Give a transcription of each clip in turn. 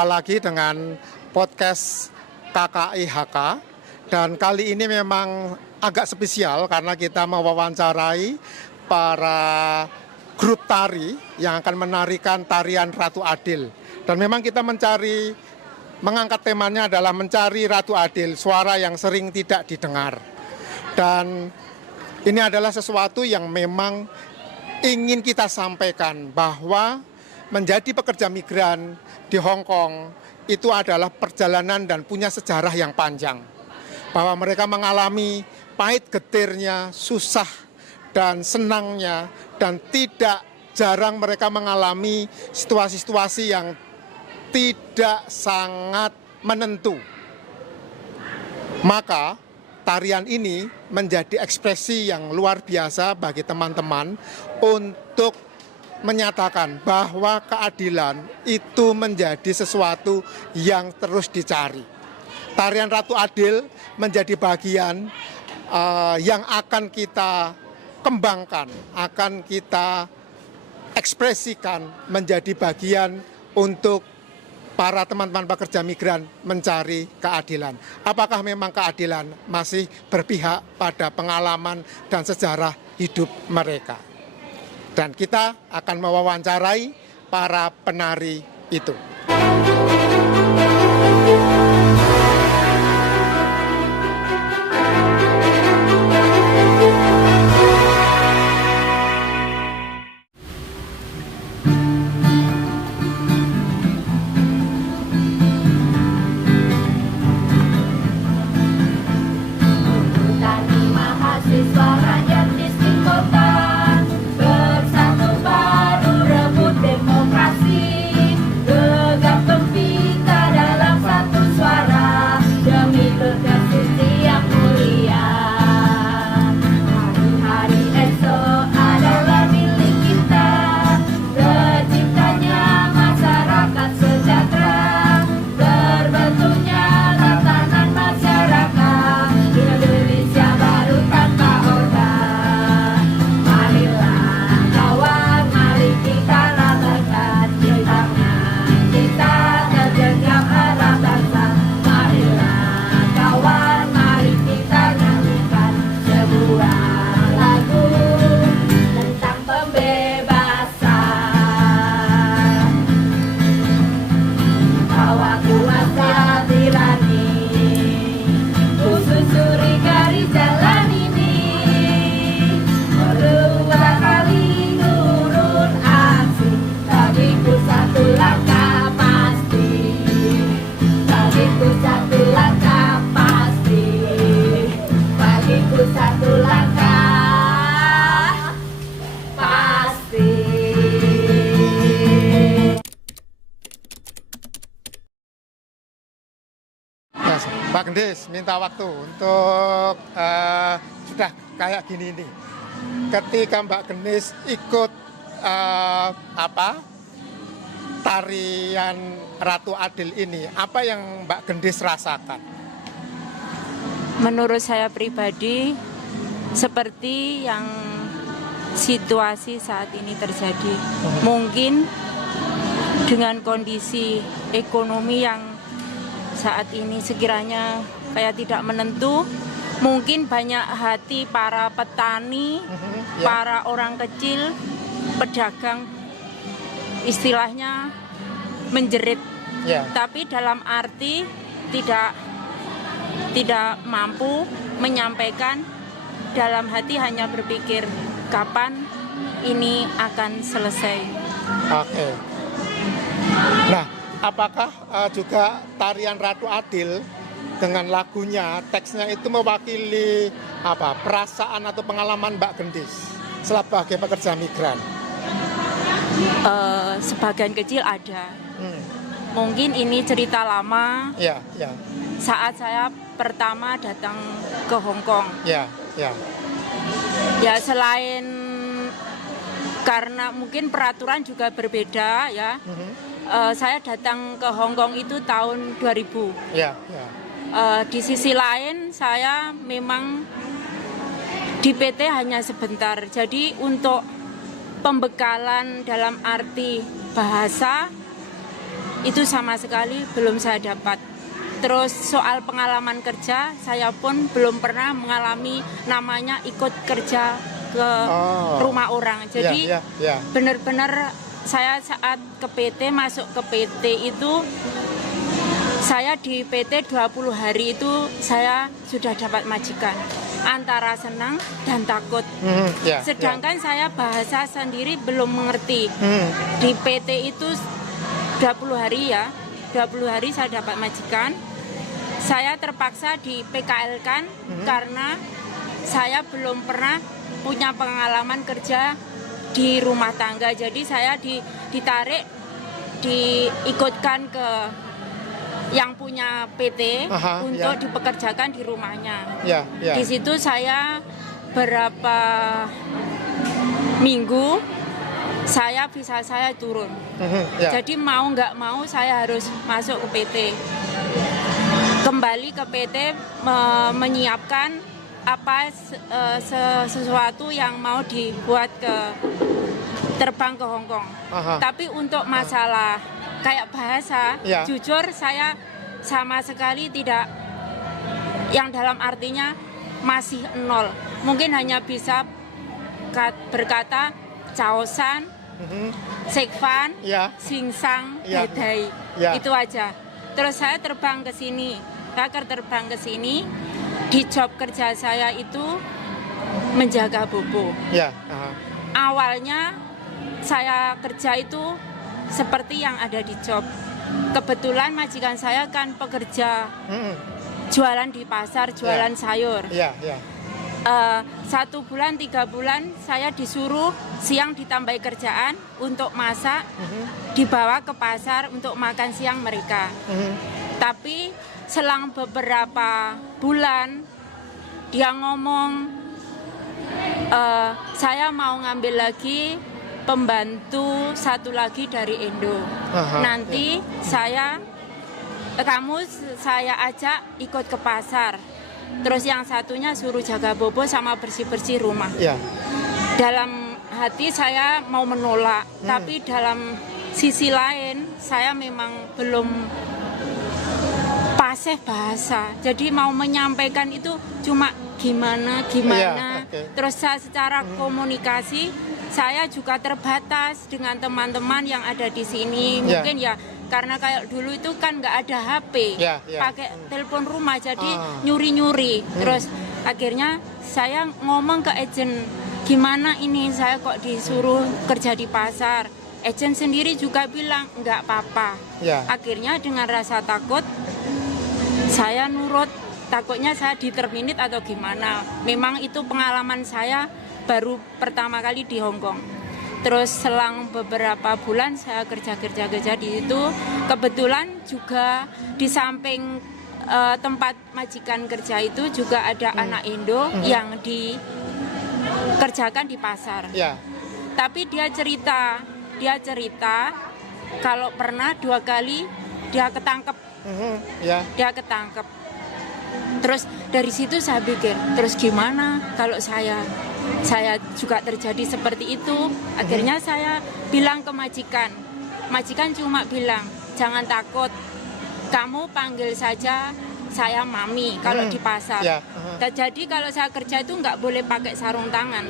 Jumpa lagi dengan podcast KKIHK, dan kali ini memang agak spesial karena kita mewawancarai para grup tari yang akan menarikan tarian Ratu Adil. Dan memang kita mengangkat temanya adalah mencari Ratu Adil, suara yang sering tidak didengar. Dan ini adalah sesuatu yang memang ingin kita sampaikan, bahwa menjadi pekerja migran di Hong Kong itu adalah perjalanan dan punya sejarah yang panjang. Bahwa mereka mengalami pahit getirnya, susah dan senangnya, dan tidak jarang mereka mengalami situasi-situasi yang tidak sangat menentu. Maka tarian ini menjadi ekspresi yang luar biasa bagi teman-teman untuk menyatakan bahwa keadilan itu menjadi sesuatu yang terus dicari. Tarian Ratu Adil menjadi bagian yang akan kita kembangkan, akan kita ekspresikan menjadi bagian untuk para teman-teman pekerja migran mencari keadilan. Apakah memang keadilan masih berpihak pada pengalaman dan sejarah hidup mereka? Dan kita akan mewawancarai para penari itu. Mbak Gendis minta waktu untuk sudah kayak gini nih. Ketika Mbak Gendis ikut tarian Ratu Adil ini, apa yang Mbak Gendis rasakan? Menurut saya pribadi, seperti yang situasi saat ini terjadi, mungkin dengan kondisi ekonomi yang saat ini sekiranya kayak tidak menentu, mungkin banyak hati para petani, para orang kecil, pedagang, istilahnya menjerit. Tapi dalam arti tidak mampu menyampaikan, dalam hati hanya berpikir kapan ini akan selesai. Oke. Nah, apakah juga tarian Ratu Adil dengan lagunya, teksnya itu mewakili perasaan atau pengalaman Mbak Gendis sebagai pekerja migran? Sebagian kecil ada. Mungkin ini cerita lama. Saat saya pertama datang ke Hong Kong. Ya, selain karena mungkin peraturan juga berbeda ya. Saya datang ke Hong Kong itu tahun 2000. Di sisi lain saya memang di PT hanya sebentar. Jadi untuk pembekalan dalam arti bahasa itu sama sekali belum saya dapat. Terus soal pengalaman kerja, saya pun belum pernah mengalami namanya ikut kerja ke rumah orang. Jadi benar-benar saya saat ke PT, masuk ke PT itu, saya di PT 20 hari itu saya sudah dapat majikan. Antara senang dan takut. Sedangkan saya bahasa sendiri belum mengerti. Di PT itu 20 hari ya, 20 hari saya dapat majikan. Saya terpaksa di PKL kan karena saya belum pernah punya pengalaman kerja di rumah tangga. Jadi saya ditarik, diikutkan ke yang punya PT untuk dipekerjakan di rumahnya. Di situ saya berapa minggu visa saya turun. Jadi mau nggak mau saya harus masuk ke PT. Kembali ke PT menyiapkan apa sesuatu yang mau dibuat terbang ke Hong Kong. Tapi untuk masalah kayak bahasa, jujur saya sama sekali tidak, yang dalam artinya masih nol. Mungkin hanya bisa berkata caosan, sekvan, singsang, hedai, itu aja. Terus saya terbang ke sini. Di job kerja saya itu menjaga bobo. Awalnya saya kerja itu seperti yang ada di job. Kebetulan majikan saya kan pekerja jualan di pasar, jualan sayur. 1 bulan, 3 bulan saya disuruh siang ditambahi kerjaan untuk masak, dibawa ke pasar untuk makan siang mereka. Tapi selang beberapa bulan dia ngomong, saya mau ngambil lagi pembantu satu lagi dari Indo. Nanti saya ajak ikut ke pasar. Terus yang satunya suruh jaga bobo sama bersih-bersih rumah. Dalam hati saya mau menolak, tapi dalam sisi lain saya memang belum fasih bahasa. Jadi mau menyampaikan itu cuma gimana. Terus saya secara komunikasi saya juga terbatas dengan teman-teman yang ada di sini. Mungkin ya karena kayak dulu itu kan nggak ada HP, pakai telepon rumah, jadi nyuri-nyuri. Terus akhirnya saya ngomong ke agen, gimana ini saya kok disuruh kerja di pasar. Agen sendiri juga bilang nggak apa-apa. Akhirnya dengan rasa takut saya nurut, takutnya saya diterminit atau gimana. Memang itu pengalaman saya baru pertama kali di Hong Kong. Terus selang beberapa bulan saya kerja di situ. Kebetulan juga di samping tempat majikan kerja itu juga ada anak Indo yang dikerjakan di pasar. Tapi dia cerita kalau pernah 2 kali dia ketangkep. Dia ketangkep. Terus dari situ saya pikir, terus gimana kalau saya juga terjadi seperti itu. Akhirnya saya bilang ke majikan cuma bilang, jangan takut, kamu panggil saja saya mami kalau di pasar. Jadi kalau saya kerja itu nggak boleh pakai sarung tangan,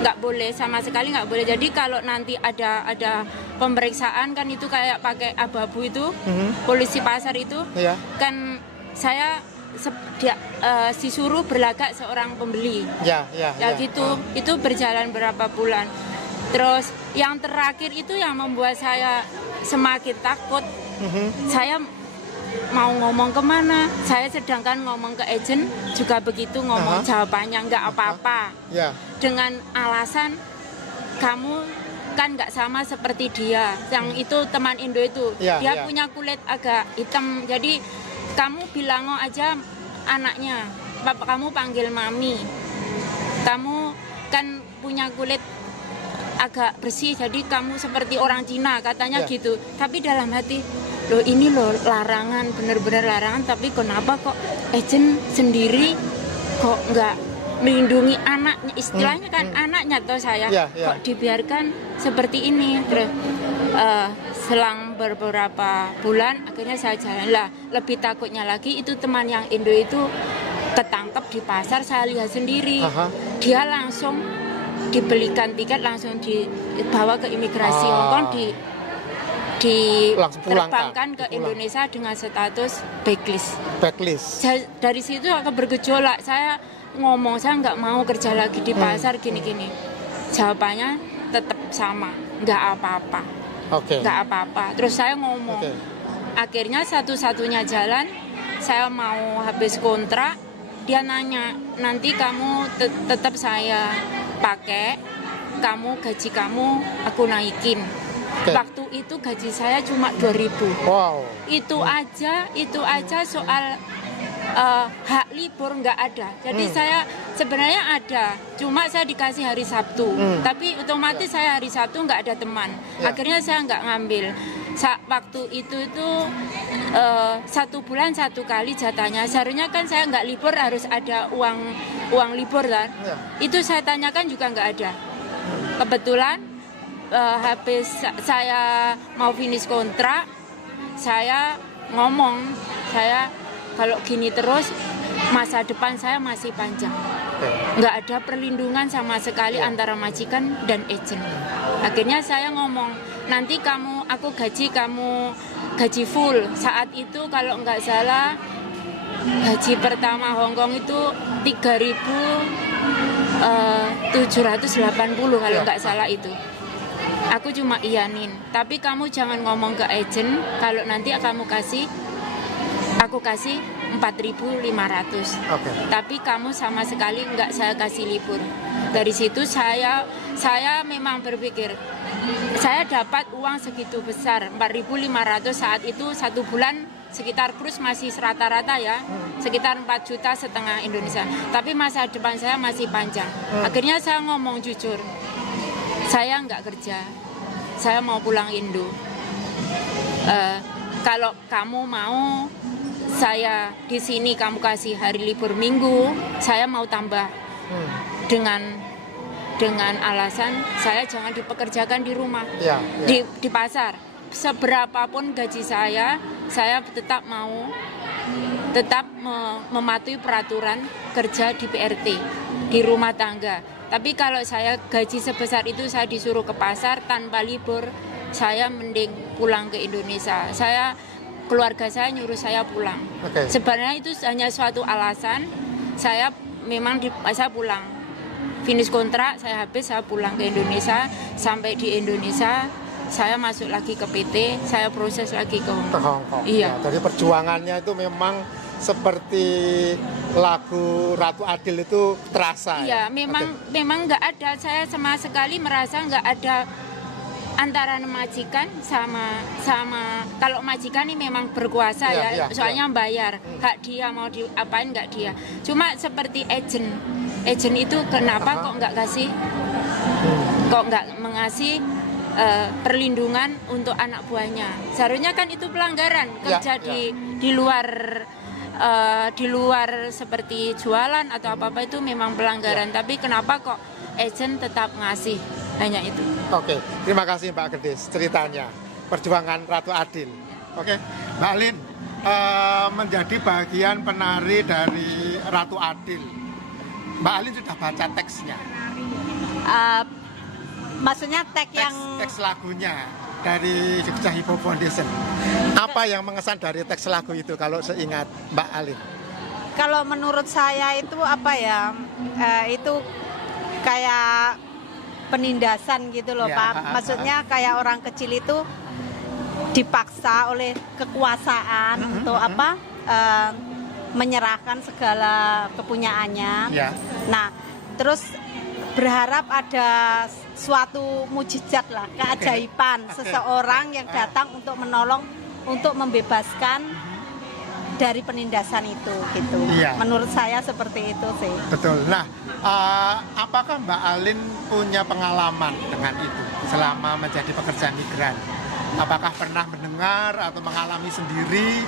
nggak boleh, sama sekali nggak boleh. Jadi kalau nanti ada pemeriksaan kan itu kayak pakai abu-abu itu, polisi pasar itu, kan saya disuruh berlagak seorang pembeli. Gitu. Itu berjalan berapa bulan. Terus yang terakhir itu yang membuat saya semakin takut. Saya mau ngomong kemana? Saya sedangkan ngomong ke agen juga begitu, ngomong jawabannya nggak apa-apa. Dengan alasan kamu kan nggak sama seperti dia. Yang itu teman Indo itu, dia punya kulit agak hitam. Jadi kamu bilang aja anaknya, bapak kamu panggil mami. Kamu kan punya kulit agak bersih, jadi kamu seperti orang Cina, katanya gitu. Tapi dalam hati, loh ini loh larangan, bener-bener larangan. Tapi kenapa kok agen sendiri kok nggak melindungi anaknya, istilahnya kan anaknya toh saya, kok dibiarkan seperti ini. Terus selang beberapa bulan akhirnya saya jalan lah. Lebih takutnya lagi itu teman yang Indo itu ketangkep di pasar, saya lihat sendiri. Dia langsung dibelikan tiket, langsung dibawa ke imigrasi Hongkong, diterbangkan ke Indonesia dengan status backlist. Dari situ aku bergejolak, saya ngomong saya nggak mau kerja lagi di pasar gini-gini. Jawabannya tetap sama, nggak apa-apa. Nggak apa-apa. Terus saya ngomong, akhirnya satu-satunya jalan saya mau habis kontrak. Dia nanya, nanti kamu tetap saya pakai, gaji kamu aku naikin. Waktu itu gaji saya cuma 2.000. Itu aja soal hak libur nggak ada. Jadi saya sebenarnya ada, cuma saya dikasih hari Sabtu. Tapi otomatis saya hari Sabtu nggak ada teman. Akhirnya saya nggak ngambil. Waktu itu 1 bulan 1 kali jatahnya. Seharusnya kan saya nggak libur, harus ada uang libur kan. Itu saya tanyakan juga nggak ada. Kebetulan habis saya mau finish kontrak, saya ngomong, saya kalau gini terus masa depan saya masih panjang. Nggak ada perlindungan sama sekali antara majikan dan agent. Akhirnya saya ngomong, nanti aku kamu gaji full. Saat itu kalau nggak salah gaji pertama Hongkong itu 3.780 kalau nggak salah itu. Aku cuma iyanin, tapi kamu jangan ngomong ke agent kalau nanti aku kasih 4.500. Tapi kamu sama sekali nggak saya kasih libur. Dari situ saya memang berpikir, saya dapat uang segitu besar, 4.500 saat itu 1 bulan sekitar kurus masih rata-rata ya, sekitar 4,5 juta Indonesia. Tapi masa depan saya masih panjang. Akhirnya saya ngomong jujur, saya nggak kerja, saya mau pulang Indo. Kalau kamu mau saya di sini kamu kasih hari libur minggu, saya mau tambah dengan alasan saya jangan dipekerjakan di rumah, di pasar. Seberapapun gaji saya tetap mau mematuhi peraturan kerja di PRT, di rumah tangga. Tapi kalau saya gaji sebesar itu saya disuruh ke pasar tanpa libur, saya mending pulang ke Indonesia. Keluarga saya nyuruh saya pulang. Sebenarnya itu hanya suatu alasan. Saya pulang. Finish kontrak, saya pulang ke Indonesia. Sampai di Indonesia, saya masuk lagi ke PT, saya proses lagi ke Hongkong. Iya. Jadi perjuangannya itu memang seperti lagu Ratu Adil itu terasa. Iya, memang nggak ada. Saya sama sekali merasa nggak ada antara majikan sama kalau majikan ini memang berkuasa soalnya bayar hak dia mau diapain nggak dia. Cuma seperti agent itu kenapa kok nggak mengasih perlindungan untuk anak buahnya. Seharusnya kan itu pelanggaran kerja di luar seperti jualan atau apa itu memang pelanggaran. Tapi kenapa kok agent tetap ngasih? Hanya itu. Terima kasih Mbak Gedis ceritanya perjuangan Ratu Adil. Mbak Lin, menjadi bagian penari dari Ratu Adil, Mbak Alin sudah baca teksnya? Maksudnya teks lagunya dari Jogja Hip Hop Foundation. Apa yang mengesan dari teks lagu itu kalau seingat Mbak Alin? Kalau menurut saya itu itu kayak penindasan gitu loh Pak. Maksudnya kayak orang kecil itu dipaksa oleh kekuasaan untuk menyerahkan segala kepunyaannya. Nah, terus berharap ada suatu mujizat lah, keajaiban seseorang yang datang untuk menolong, untuk membebaskan dari penindasan itu gitu. Menurut saya seperti itu sih. Betul. Nah, apakah Mbak Alin punya pengalaman dengan itu selama menjadi pekerja migran? Apakah pernah mendengar atau mengalami sendiri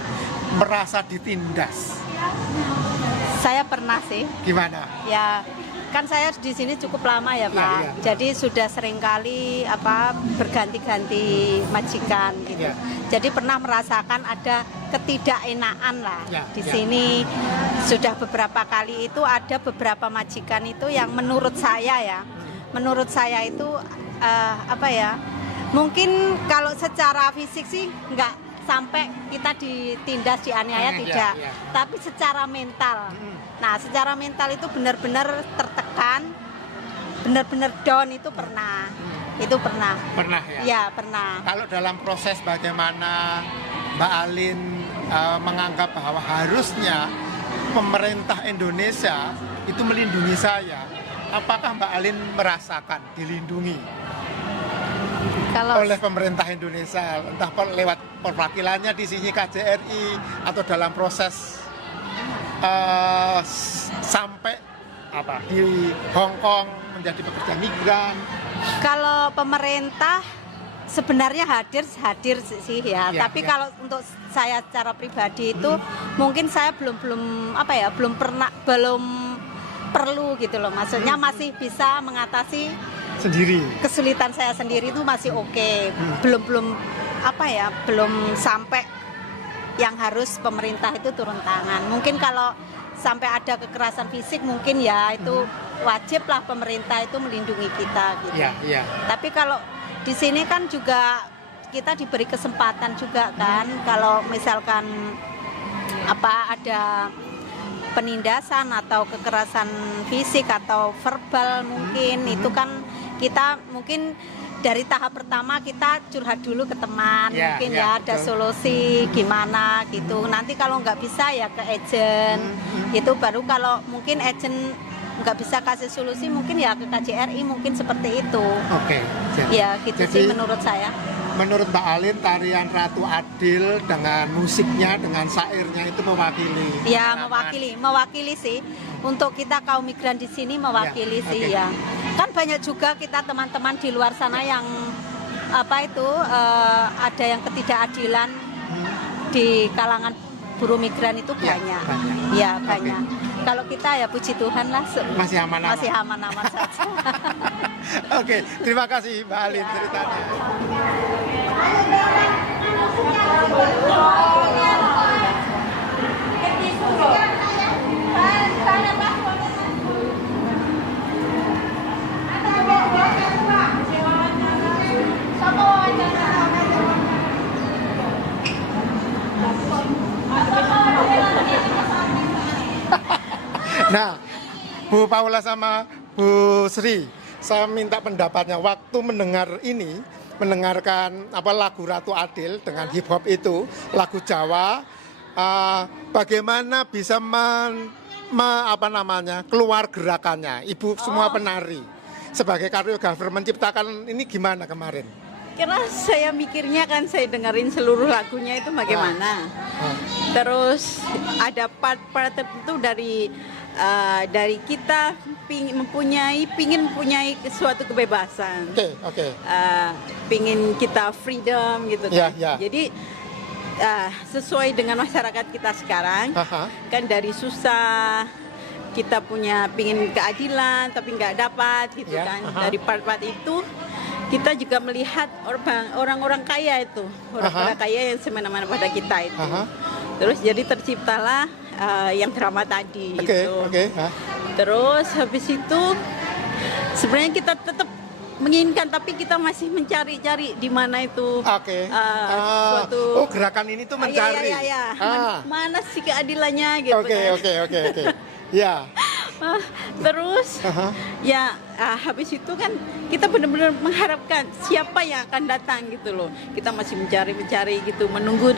merasa ditindas? Saya pernah sih. Gimana? Ya, kan saya di sini cukup lama ya, Pak. Iya. Jadi sudah seringkali berganti-ganti majikan gitu. Iya. Jadi pernah merasakan ada ketidakenaan lah Iya, di iya. sini. Sudah beberapa kali itu ada beberapa majikan itu yang menurut saya itu mungkin kalau secara fisik sih nggak sampai kita ditindas, dianiaya tidak, iya. tapi secara mental. Nah, secara mental itu benar-benar tertekan, benar-benar down itu pernah. Itu pernah. Pernah ya? Ya, pernah. Kalau dalam proses bagaimana Mbak Alin menganggap bahwa harusnya pemerintah Indonesia itu melindungi saya, apakah Mbak Alin merasakan dilindungi Kalau oleh pemerintah Indonesia, entah lewat perwakilannya di sini KJRI atau dalam proses sampai di Hong Kong menjadi pekerja migran? Kalau pemerintah sebenarnya hadir sih ya, Ya, tapi ya. kalau untuk saya secara pribadi itu mungkin saya belum perlu gitu loh. Maksudnya masih bisa mengatasi Sendiri. kesulitan saya sendiri itu masih oke. Belum sampai yang harus pemerintah itu turun tangan. Mungkin kalau sampai ada kekerasan fisik mungkin ya itu wajib lah pemerintah itu melindungi kita gitu. Iya, iya. Tapi kalau di sini kan juga kita diberi kesempatan juga kan, kalau misalkan ada penindasan atau kekerasan fisik atau verbal mungkin itu kan kita mungkin dari tahap pertama kita curhat dulu ke teman, Ya, mungkin ya, ya ada betul. solusi gimana gitu. Nanti kalau nggak bisa ya ke agent, itu baru kalau mungkin agent nggak bisa kasih solusi mungkin ya ke KJRI mungkin seperti itu. Oke. Ya gitu Jadi, sih menurut saya. menurut Mbak Alin, tarian Ratu Adil dengan musiknya, dengan syairnya itu mewakili. Ya pengalaman. mewakili sih. Untuk kita kaum migran di sini mewakili Ya, sih oke. ya. Kan banyak juga kita teman-teman di luar sana yang ada yang ketidakadilan di kalangan buruh migran itu Ya, banyak. banyak. Ya Oke. banyak. Kalau kita ya puji Tuhan lah Masih aman-aman. masih aman-aman saja. Oke, terima kasih Mbak Alin Ya. ceritanya. Nah, Bu Paula sama Bu Sri, saya minta pendapatnya waktu mendengarkan lagu Ratu Adil dengan hip hop itu, lagu Jawa, bagaimana bisa keluar gerakannya, Ibu semua penari sebagai koreografer menciptakan ini gimana kemarin? Karena saya mikirnya kan saya dengerin seluruh lagunya itu bagaimana. Terus ada part-part tertentu dari kita pingin mempunyai suatu kebebasan. Oke. Pingin kita freedom gitu kan. Ya, ya. Jadi sesuai dengan masyarakat kita sekarang, kan dari susah kita pingin keadilan tapi nggak dapat gitu Ya, kan. Dari part-part itu kita juga melihat orang-orang kaya itu, orang-orang kaya yang semena-mena pada kita itu. Terus jadi terciptalah yang drama tadi itu. Terus habis itu sebenarnya kita tetap menginginkan, tapi kita masih mencari-cari di mana itu suatu gerakan ini tuh mencari. Mana sih keadilannya gitu kan. Oke. Ya. Terus habis itu kan kita benar-benar mengharapkan siapa yang akan datang gitu loh. Kita masih mencari gitu, menunggu.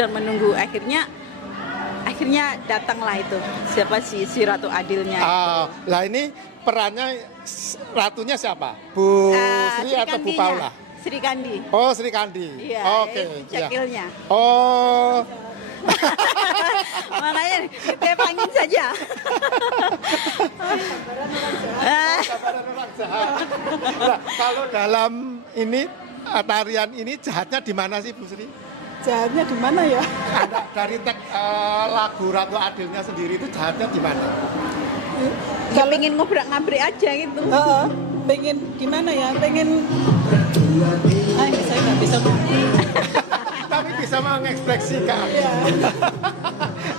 Akhirnya datanglah itu. Siapa sih si Ratu Adilnya itu. Lah ini perannya ratunya siapa? Bu Sri atau Bu Paula? Sri Kandi. Oh, Sri Kandi. Iya, Oke. cakilnya. Oh. Makanya kita panggil saja. Nah, kalau dalam ini tarian ini jahatnya di mana sih Bu Sri? Jahatnya gimana ya? Ada dari lagu Ratu Adilnya sendiri itu jahatnya gimana? Kalau pengen ngobrak-ngabrik aja gitu. Pengen gimana ya? Pengen saya nggak bisa ngomong. Tapi bisa mengekspresikan.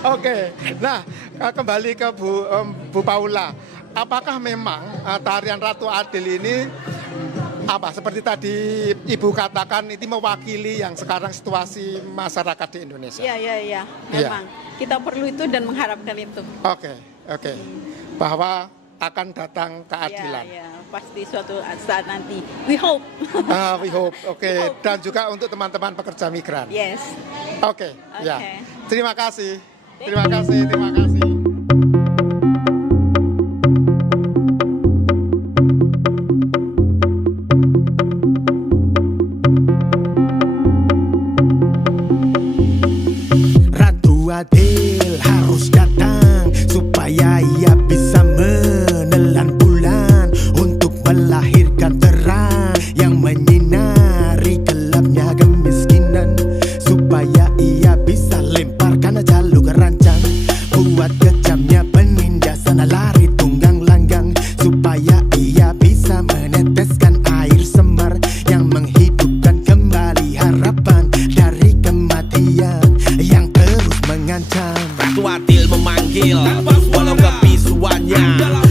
Oke, nah kembali ke Bu Paula. Apakah memang tarian Ratu Adil ini seperti tadi Ibu katakan itu mewakili yang sekarang situasi masyarakat di Indonesia? Iya. Memang kita perlu itu dan mengharapkan itu. Oke. Bahwa akan datang keadilan. Iya, pasti suatu saat nanti. We hope. We hope. Oke. Dan juga untuk teman-teman pekerja migran. Yes. Oke. Ya. Okay. Terima kasih. Terima kasih. Adil harus datang supaya ia bisa menelan bulan untuk melahirkan terang yang menyinari gelapnya kemiskinan, supaya ia bisa lemparkan jalur rancang buat kejamnya penindasan lari tunggang langgang, supaya ia bisa meneteskan air semar yang menghidupkan kembali harapan dari kematian yang mengancam. Ratu Adil memanggil, walau kebisuannya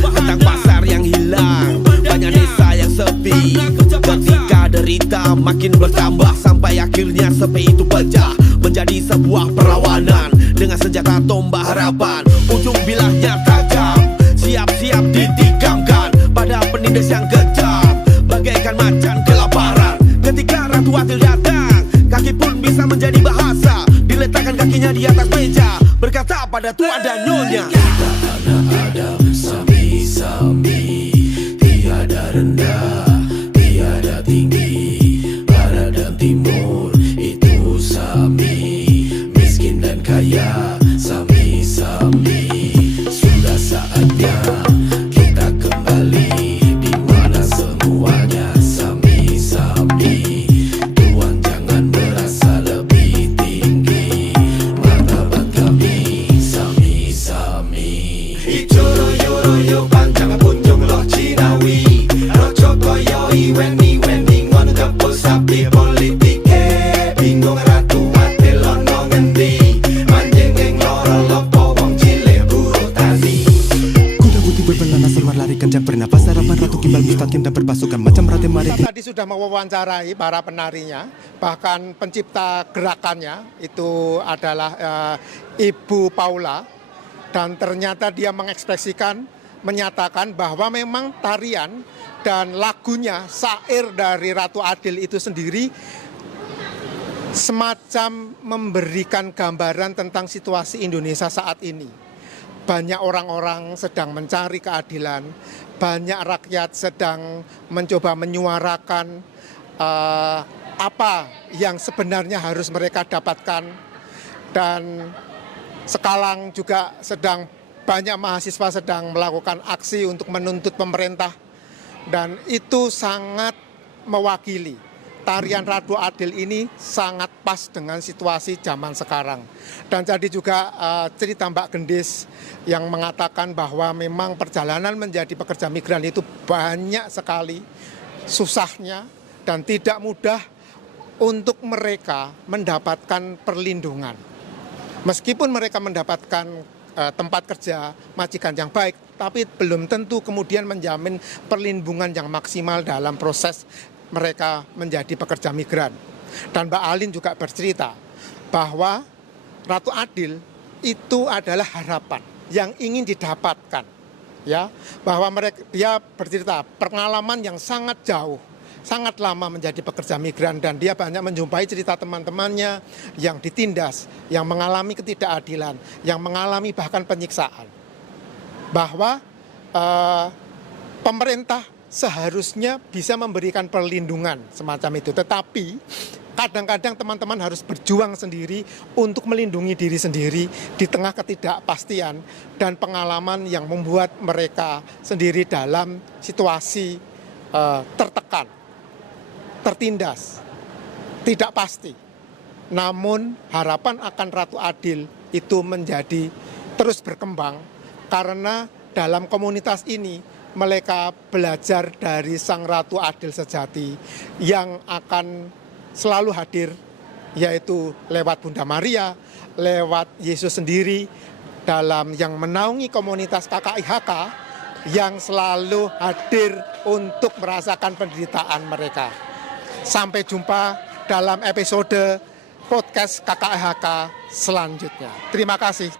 tentang pasar yang hilang, banyak desa yang sepi. Ketika derita makin bertambah, sampai akhirnya sepi itu pecah menjadi sebuah perlawanan dengan senjata tombak harapan. Ujung bilahnya tajam, siap-siap ditikamkan pada penindas yang kejam, bagaikan macan kelaparan. Ketika Ratu Adil datang, kaki pun bisa menjadi bahasa. Diletakkan kakinya di atas meja, berkata pada tua dan nyonya, kita anak Adam, sami-sami, tiada rendah, tiada tinggi, barat dan timur itu sami, miskin dan kaya sami-sami. Sudah saatnya kita kembali di mana semuanya sami-sami. Tuhan jangan merasa lebih tinggi, martabat kami sami-sami. Ijo royo panjang punjung loh Cinawi, rojo koyo iweni ngono kepul sapi politike, bingung Ratu Adil ono ngendi, manjing ing loro lopo wong cilik buruh tani. Kuda putih berbelana semar lari kencang bernapas, harapan ratu kimbal mustaqim dan berpasukan macam rate marit. Kita tadi sudah mewawancarai para penarinya, bahkan pencipta gerakannya itu adalah Ibu Paula, dan ternyata dia mengekspresikan, menyatakan bahwa memang tarian dan lagunya, syair dari Ratu Adil itu sendiri semacam memberikan gambaran tentang situasi Indonesia saat ini. Banyak orang-orang sedang mencari keadilan, banyak rakyat sedang mencoba menyuarakan apa yang sebenarnya harus mereka dapatkan, dan sekarang juga sedang banyak mahasiswa sedang melakukan aksi untuk menuntut pemerintah, dan itu sangat mewakili. Tarian Ratu Adil ini sangat pas dengan situasi zaman sekarang. Dan jadi juga cerita Mbak Gendis yang mengatakan bahwa memang perjalanan menjadi pekerja migran itu banyak sekali susahnya dan tidak mudah untuk mereka mendapatkan perlindungan. Meskipun mereka mendapatkan tempat kerja majikan yang baik, tapi belum tentu kemudian menjamin perlindungan yang maksimal dalam proses mereka menjadi pekerja migran. Dan Mbak Alin juga bercerita bahwa Ratu Adil itu adalah harapan yang ingin didapatkan, ya, bahwa dia bercerita pengalaman yang sangat jauh, sangat lama menjadi pekerja migran, dan dia banyak menjumpai cerita teman-temannya yang ditindas, yang mengalami ketidakadilan, yang mengalami bahkan penyiksaan. Bahwa pemerintah seharusnya bisa memberikan perlindungan semacam itu, tetapi kadang-kadang teman-teman harus berjuang sendiri untuk melindungi diri sendiri di tengah ketidakpastian dan pengalaman yang membuat mereka sendiri dalam situasi tertekan, tertindas, tidak pasti. Namun harapan akan Ratu Adil itu menjadi terus berkembang karena dalam komunitas ini mereka belajar dari Sang Ratu Adil sejati yang akan selalu hadir, yaitu lewat Bunda Maria, lewat Yesus sendiri dalam yang menaungi komunitas KKIHK yang selalu hadir untuk merasakan penderitaan mereka. Sampai jumpa dalam episode podcast KKIHK selanjutnya. Terima kasih.